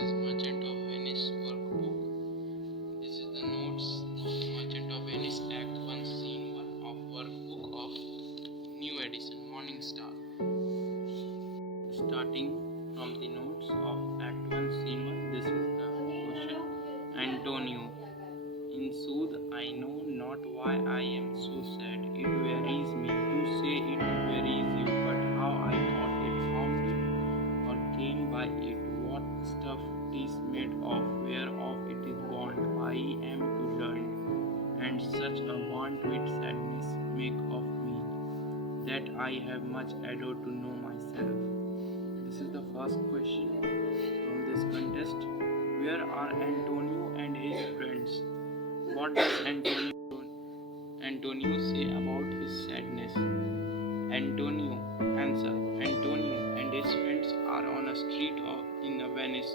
is Merchant of Venice workbook. This is the notes of Merchant of Venice Act 1 Scene 1 of workbook of new edition Morning Star. Starting from the notes of Act 1 Scene 1, this is the question. Antonio. In sooth, I know not why I am so sad. It wearies me. You say it wearies you, but how I thought it found it, or came by it, what stuff it is made of, whereof it is born, I am to learn, and such a want with sadness make of me, that I have much ado to know myself. This is the first question from this contest. Where are Antonio and his friends? What does Antonio say about his sadness? Antonio. Answer. Antonio and his friends are on a street in Venice.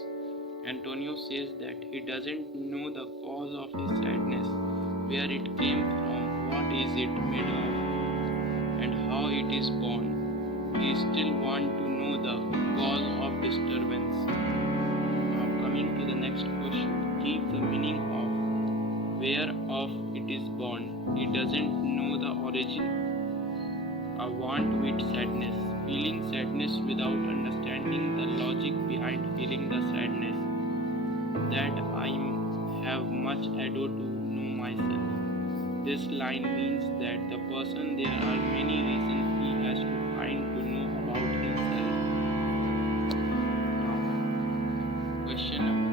Antonio says that he doesn't know the cause of his sadness, where it came from, what is it made of, and how it is born. He still wants to know the cause of disturbance. Now coming to the next question. Give the meaning of whereof it is born. He doesn't know the origin. A want with sadness. Feeling sadness without understanding the logic behind feeling the sadness. That I have much ado to know myself. This line means that the person, there are many reasons he has to find to know about himself. Now, question number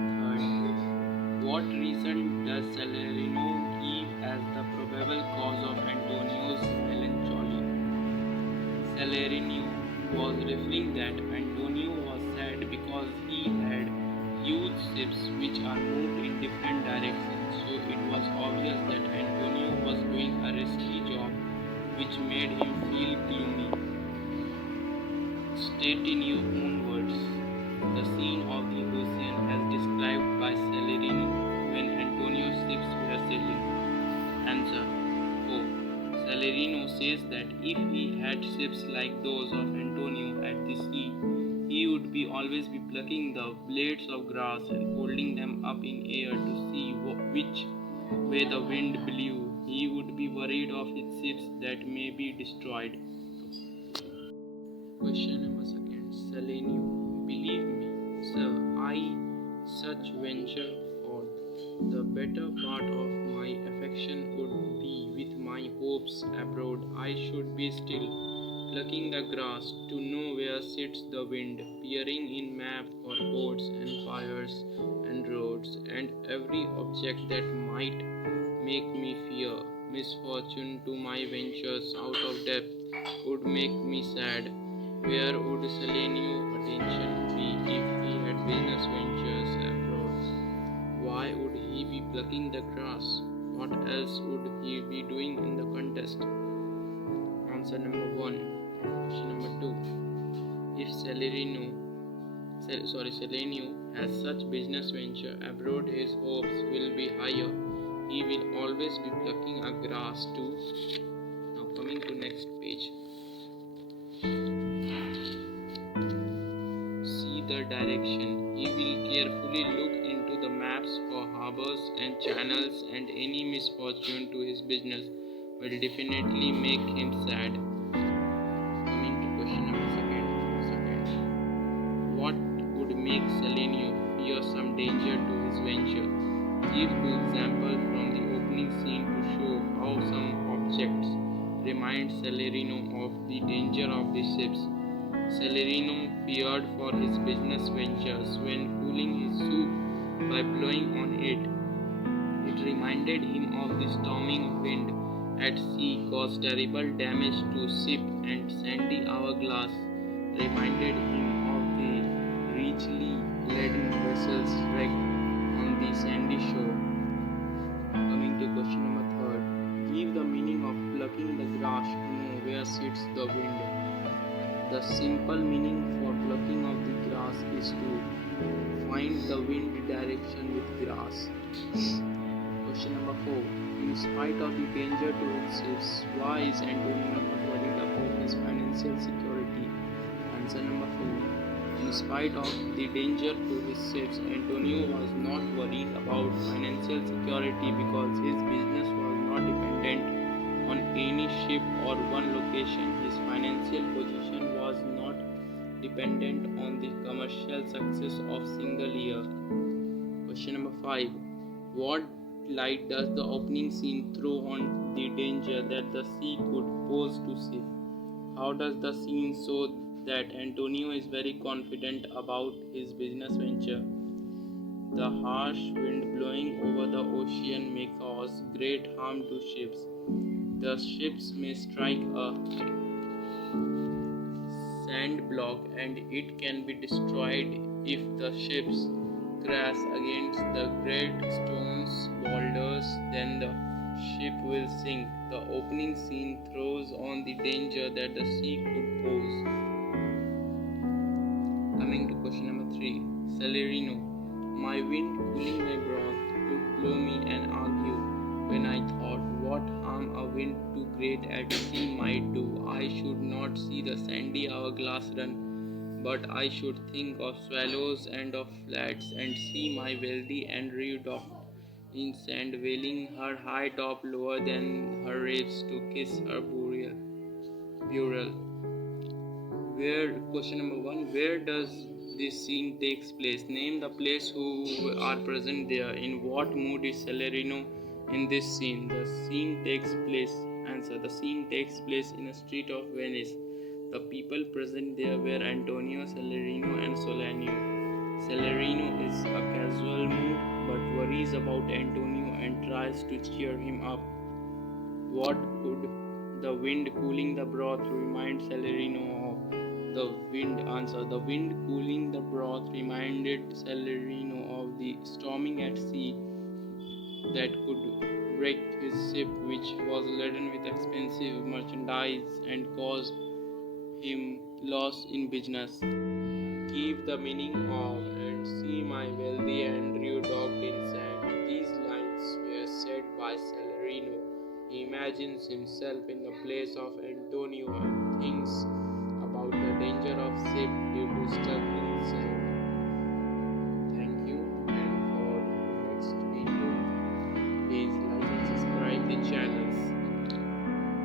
3. What reason does Salerno give as the probable cause of Antonio's melancholy? Salerno was referring that Antonio was sad because he had huge ships which are moved in different directions, so it was obvious that Antonio was doing a risky job which made him feel gloomy. State in your own words the scene of the ocean as described by Salerno when Antonio's ships were sailing. Answer. 4. Salerno says that if he had ships like those of Antonio at the sea, he would always be plucking the blades of grass and holding them up in air to see which way the wind blew. He would be worried of his ships that may be destroyed. Question number 2. Salerno. Believe me, sir, I such venture forth. The better part of my affection would be with my hopes abroad. I should be still plucking the grass to know where sits the wind, peering in map for boats and fires and roads, and every object that might make me fear. Misfortune to my ventures out of depth would make me sad. Where would Salerno's attention be if he had business ventures abroad? Why would he be plucking the grass? What else would he be doing in the contest? Answer number 1. Question number 2. If Salerno has such business venture abroad, his hopes will be higher. He will always be plucking a grass too. Now coming to next page. See the direction. He will carefully look into the maps for harbors and channels, and any misfortune to his business will definitely make him sad. Coming to question number 2. What would make Salerno fear some danger to his venture? Give 2 examples from the opening scene to show how some objects remind Salerno of the danger of the ships. Salerno feared for his business ventures when cooling his soup by blowing on it. It reminded him of the storming wind at sea caused terrible damage to ship, and sandy hourglass reminded him of the richly laden vessels wrecked on the sandy shore. Coming to question number 3. Give the meaning of plucking the grass to know where sits the wind. The simple meaning for plucking of the grass is to find the wind direction with grass. Question number 4. In spite of the danger to his ships, why is Antonio not worried about his financial security? Answer number 4. In spite of the danger to his ships, Antonio was not worried about financial security because his business was not dependent on any ship or one location. His financial position was not dependent on the commercial success of single year. Question number 5. What light does the opening scene throw on the danger that the sea could pose to ship? How does the scene show that Antonio is very confident about his business venture? The harsh wind blowing over the ocean may cause great harm to ships. The ships may strike a sand block and it can be destroyed if the ships crash against the great stones boulders, then the ship will sink. The opening scene throws on the danger that the sea could pose. Coming to question number 3. Celerino. My wind cooling my broth would blow me and argue when I thought what harm a wind too great at sea might do. I should not see the sandy hourglass run, but I should think of swallows and of flats, and see my wealthy Andrew docked in sand, wailing her high top lower than her ribs to kiss her burial. Question number 1. Where does this scene takes place? Name the place who are present there. In what mood is Celerino in this scene? The scene takes place. Answer. The scene takes place in a street of Venice. The people present there were Antonio, Celerino, and Solanio. Celerino is a casual mood but worries about Antonio and tries to cheer him up. What could the wind cooling the broth remind Celerino of? The wind. Answer. The wind cooling the broth reminded Celerino of the storming at sea that could wreck his ship, which was laden with expensive merchandise and cause him loss in business. Keep the meaning of and see my wealthy Andrew docked in sand. These lines were said by Celerino. He imagines himself in the place of Antonio and thinks about the danger of ship due to